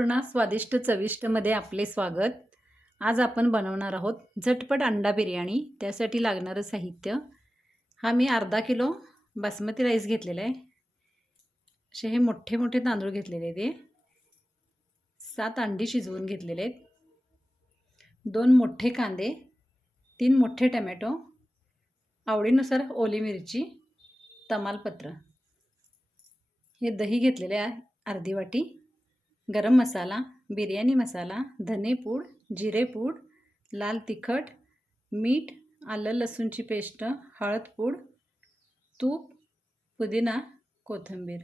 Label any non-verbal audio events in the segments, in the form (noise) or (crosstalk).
अन्नपूर्णा स्वादिष्ट चविष्टमध्ये आपले स्वागत. आज आपण बनवणार आहोत झटपट अंडा बिर्याणी त्यासाठी लागणारं साहित्य. हा मी अर्धा किलो बासमती राईस घेतलेला आहे. असे हे मोठे मोठे तांदूळ घेतलेले आहेत हे. सात अंडी शिजवून घेतलेले आहेत. दोन मोठे कांदे तीन मोठे टमॅटो आवडीनुसार ओली मिरची तमालपत्र. हे दही घेतलेले आहे अर्धी वाटी. गरम मसाला बिर्याणी मसाला धनेपूड जिरेपूड लाल तिखट मीठ आलं लसूणची पेस्ट हळदपूड तूप पुदिना कोथिंबीर.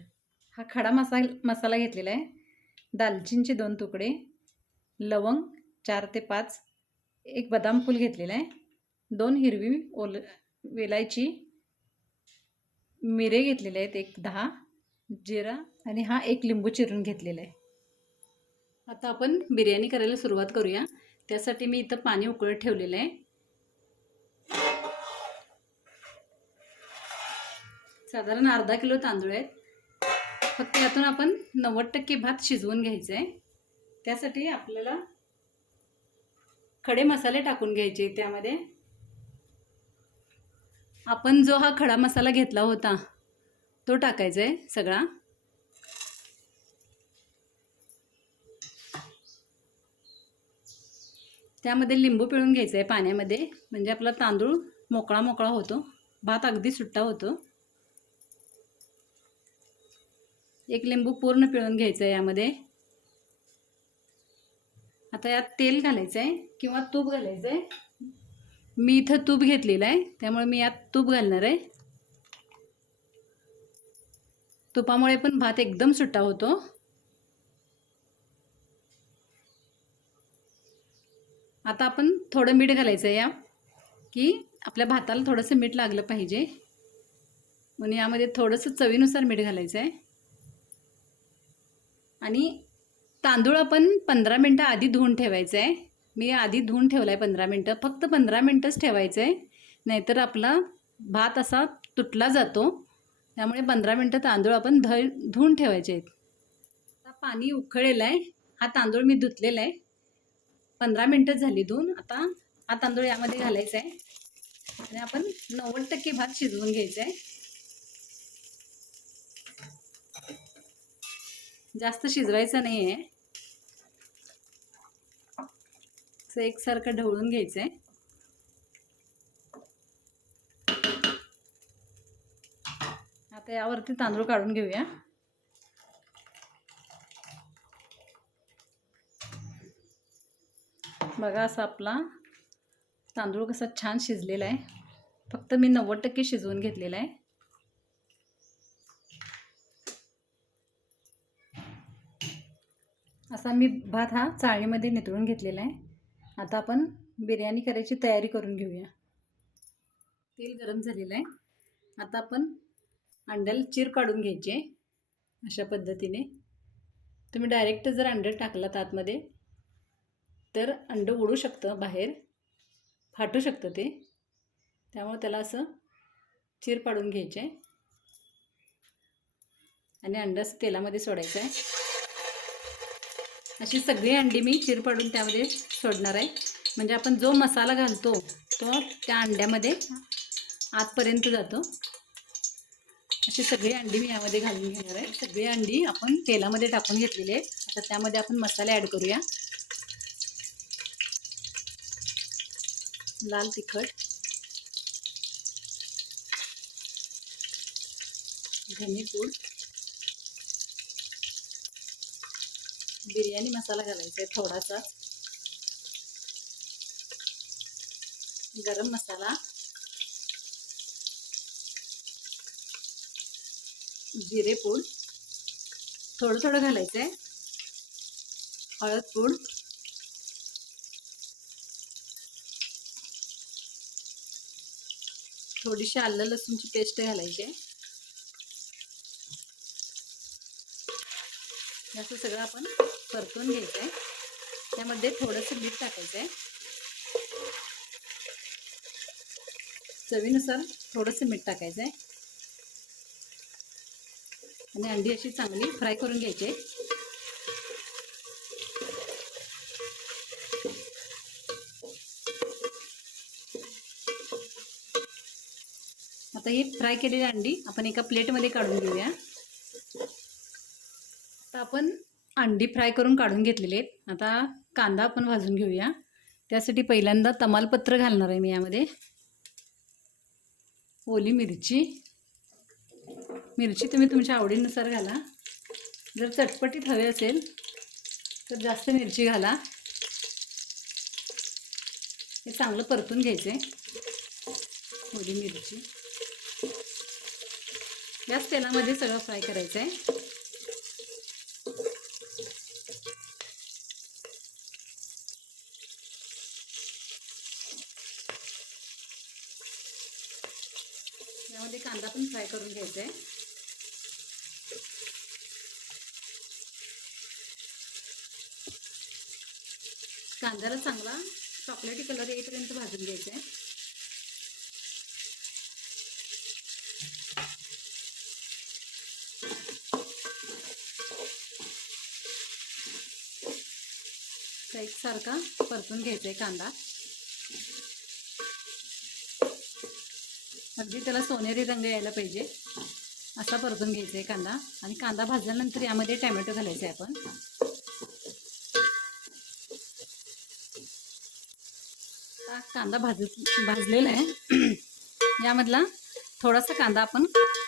हा खडा मसाल मसाला घेतलेला आहे. दालचिनीचे दोन तुकडे लवंग चार ते पाच एक बदाम फूल घेतलेला आहे. दोन हिरवी ओल वेलायची मिरे घेतलेले आहेत एक दहा जिरा आणि हा एक लिंबू चिरून घेतलेला आहे. आता आपण बिर्याणी करायला सुरुवात करूया. त्यासाठी मी इथं पाणी उकळत ठेवलेलं आहे. साधारण अर्धा किलो तांदूळ आहेत. फक्त यातून आपण नव्वद टक्के भात शिजवून घ्यायचं आहे त्यासाठी आपल्याला खडे मसाले टाकून घ्यायचे त्यामध्ये. आपण जो हा खडा मसाला घेतला होता तो टाकायचा आहे सगळा. त्यामध्ये लिंबू पिळून घ्यायचं आहे पाण्यामध्ये. म्हणजे आपला तांदूळ मोकळा मोकळा होतो. भात अगदी सुट्टा होतो. एक लिंबू पूर्ण पिळून घ्यायचं आहे यामध्ये. आता यात तेल घालायचं आहे किंवा तूप घालायचं आहे मी इथं तूप घेतलेलं आहे त्यामुळे मी यात तूप घालणार आहे तुपामुळे पण भात एकदम सुट्टा होतो. आता आपण थोडं मीठ घालायचं आहे या की आपल्या भाताला थोडंसं मीठ लागलं पाहिजे. म्हणून यामध्ये थोडंसं चवीनुसार मीठ घालायचं आहे. आणि तांदूळ आपण पंधरा मिनटं आधी धुवून ठेवायचं आहे. मी आधी धुवून ठेवला आहे पंधरा मिनटं फक्त पंधरा मिनटंच ठेवायचं आहे. नाहीतर आपला भात असा तुटला जातो. त्यामुळे पंधरा मिनटं तांदूळ आपण ध धुवून ठेवायचे आहेत. आता पाणी उकळेलं आहे. हा तांदूळ मी धुतलेला आहे. पंधरा मिनटं झाली धुवून. आता हा तांदूळ यामध्ये घालायचा आहे. आणि आपण नव्वद टक्के भात शिजवून घ्यायचा आहे जास्त शिजवायचं नाही आहे असं एकसारखं ढवळून घ्यायचं आहे आता यावरती तांदूळ काढून घेऊया. बघा असा आपला तांदूळ कसा छान शिजलेला आहे. फक्त मी नव्वद टक्के शिजवून घेतलेला आहे. असा मी भात हा चाळणीमध्ये नितळून घेतलेला आहे. आता आपण बिर्याणी करायची तयारी करून घेऊया. तेल गरम झालेलं आहे. आता आपण अंड्याला चीर काढून घ्यायचे अशा पद्धतीने. तुम्ही डायरेक्ट जर अंडं टाकलात आतमध्ये तर अंडं उडू शकतं बाहेर फाटू शकतं ते. त्यामुळे त्याला असं चीर पाडून घ्यायचे. आहे आणि अंडं तेलामध्ये सोडायचं आहे. अशी सगळी अंडी मी चीर पाडून त्यामध्ये सोडणार आहे. म्हणजे आपण जो मसाला घालतो तो त्या अंड्यामध्ये आतपर्यंत जातो. अशी सगळी अंडी मी यामध्ये घालून घेणार आहे. सगळी अंडी आपण तेलामध्ये टाकून घेतलेली आहेत. आता त्यामध्ये आपण मसाले ॲड करूया. लाल तिखट. धनेपूड बिर्याणी मसाला घालायचा आहे थोडासा. गरम मसाला. जिरेपूड थोडं थोडं घालायचं आहे हळद थोडीशी आलं लसूणची पेस्ट घालायची आहे. असं सगळं आपण परतून घ्यायचं आहे. त्यामध्ये थोडंसं मीठ टाकायचं आहे. चवीनुसार थोडंसं मीठ टाकायचं आहे. आणि अंडी अशी चांगली फ्राय करून घ्यायची आहे. आता ही फ्राय केलेली अंडी आपण एका प्लेटमध्ये काढून घेऊया. आता आपण अंडी फ्राय करून काढून घेतलेले आहेत. आता कांदा आपण भाजून घेऊया. त्यासाठी पहिल्यांदा तमालपत्र घालणार आहे मी यामध्ये. ओली मिरची. मिरची तुम्ही तुमच्या आवडीनुसार घाला. जर चटपटीत हवे असेल तर जास्त मिरची घाला. हे चांगलं परतून घ्यायचं आहे ओली मिरची. याच तेलामध्ये सगळं फ्राय करायचं आहे यामध्ये कांदा पण फ्राय करून घ्यायचा आहे कांद्याला चांगला चॉकलेटी कलर येईपर्यंत भाजून घ्यायचा आहे सारखा परतून घ्यायचा आहे कांदा. अगदी त्याला सोनेरी रंग यायला पाहिजे. असा परतून घ्यायचा आहे कांदा. आणि कांदा भाजल्यानंतर यामध्ये टॅमॅटो घालायचा आहे आपण. कांदा भाज भाजलेला आहे. (clears throat) यामधला थोडासा कांदा आपण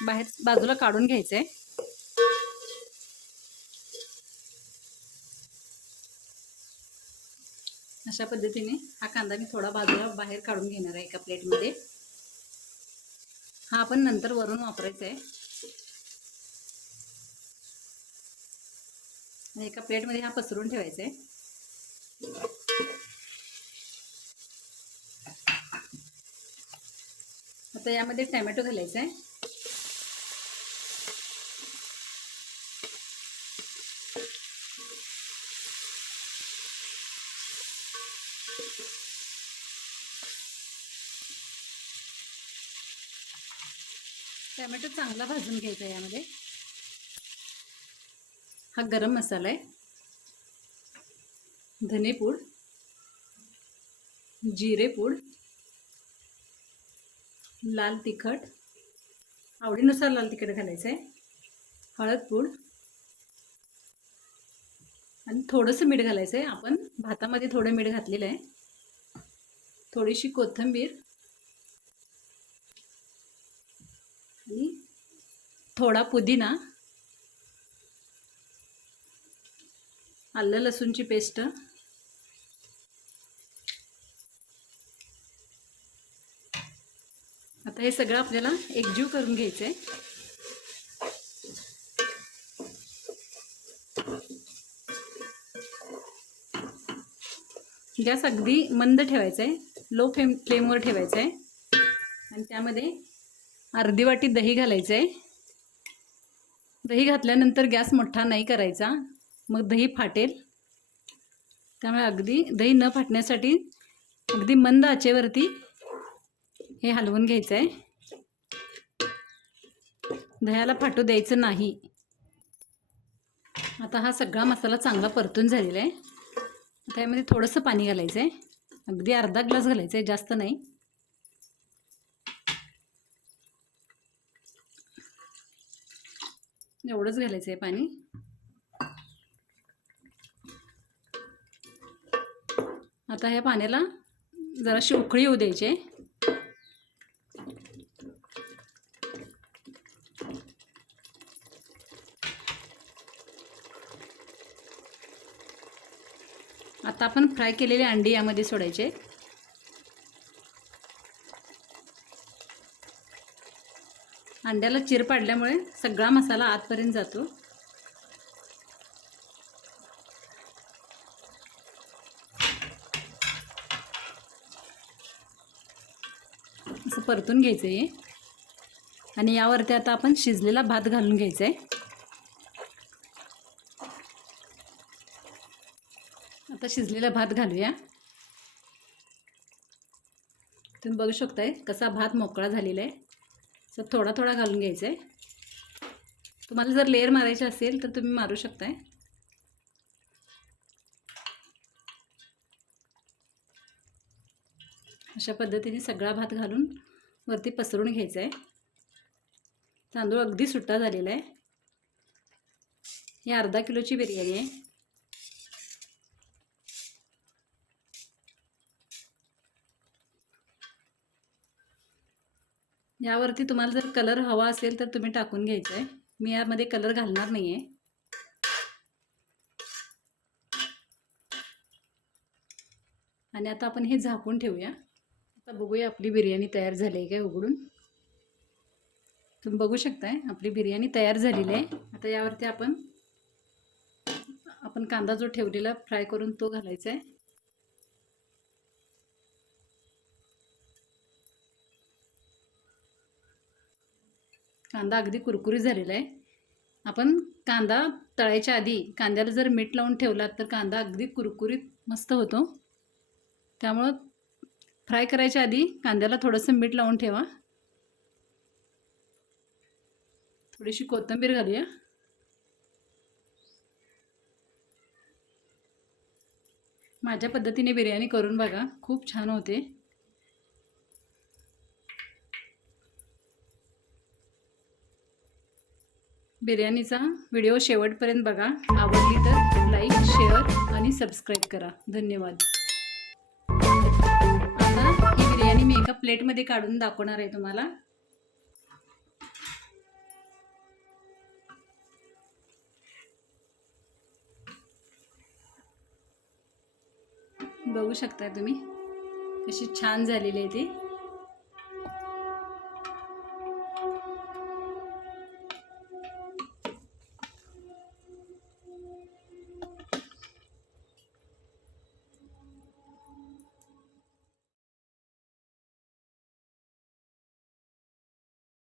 बाहेर बाजूला काढून घ्यायचा आहे. अशा पद्धतीने हा कांदा मी थोडा बाजूला बाहेर काढून घेणार आहे एका प्लेटमध्ये. हा आपण नंतर वरून वापरायचा आहे एका प्लेटमध्ये हा पसरून ठेवायचा आहे आता यामध्ये टॅमॅटो घालायचा आहे टॅमॅटो चांगला भाजून घ्यायचा आहे यामध्ये. हा गरम मसाला आहे. धनेपूड जिरेपूड लाल तिखट आवडीनुसार लाल तिखट घालायचं आहे. हळद पूड आणि थोडंसं मीठ घालायचं आहे. आपण भातामध्ये थोडं मीठ घातलेलं आहे. थोडीशी कोथिंबीर आणि थोडा पुदिना आलं लसूणची पेस्ट आता हे सगळं आपल्याला एकजीव करून घ्यायचं आहे. गॅस अगदी मंद ठेवायचा आहे लो फ्लेम फ्लेमवर ठेवायचा आहे. आणि त्यामध्ये अर्धी वाटी दही घालायचं आहे. दही घातल्यानंतर गॅस मोठा नाही करायचा. मग दही फाटेल. त्यामुळे अगदी दही न फाटण्यासाठी अगदी मंद आचेवरती हे हलवून घ्यायचं आहे दह्याला फाटू द्यायचं नाही. आता हा सगळा मसाला चांगला परतून झालेला आहे. त्यामध्ये थोडंसं पाणी घालायचं आहे अगदी अर्धा ग्लास घालायचं आहे जास्त नाही. एवढंच घालायचं आहे पाणी. आता ह्या पाण्याला जराशी उकळी येऊ द्यायची. आता आपण फ्राय केलेले अंडी यामध्ये सोडायचे. अंड्याला चिर पाडल्यामुळे सगळा मसाला आतपर्यंत जातो. असं परतून घ्यायचं आहे आणि यावरती आता आपण शिजलेला भात घालून घ्यायचा आहे आता शिजलेला भात घालूया. तुम्ही बघू शकताय कसा भात मोकळा झालेला आहे. तर थोडा थोडा घालून घ्यायचा आहे तुम्हाला जर लेअर मारायचे असेल तर तुम्ही मारू शकताय. अशा पद्धतीने सगळा भात घालून वरती पसरून घ्यायचा आहे तांदूळ अगदी सुट्टा झालेला आहे. ही अर्धा किलोची बिर्याणी आहे. यावरती तुम्हाला जर कलर हवा असेल तर तुम्ही टाकून घ्यायचं आहे मी यामध्ये कलर घालणार नाही आहे आणि आता आपण हे झाकून ठेवूया. आता बघूया आपली बिर्याणी तयार झाली आहे काय उघडून. तुम्ही बघू शकताय आपली बिर्याणी तयार झालेली आहे. आता यावरती आपण आपण कांदा जो ठेवलेला फ्राय करून तो घालायचा आहे कांदा अगदी कुरकुरीत झालेला आहे. आपण कांदा तळायच्या आधी कांद्याला जर मीठ लावून ठेवलात तर कांदा अगदी कुरकुरीत मस्त होतो. त्यामुळं फ्राय करायच्या आधी कांद्याला थोडंसं मीठ लावून ठेवा. थोडीशी कोथिंबीर घालूया. माझ्या पद्धतीने बिर्याणी करून बघा खूप छान होते. बिर्याणीचा व्हिडिओ शेवटपर्यंत बघा. आवडली तर लाईक शेअर आणि सबस्क्राईब करा. धन्यवाद. आता ही बिर्याणी मी एका प्लेटमध्ये काढून दाखवणार आहे तुम्हाला. बघू शकता तुम्ही. कशी छान झालेली आहे ती.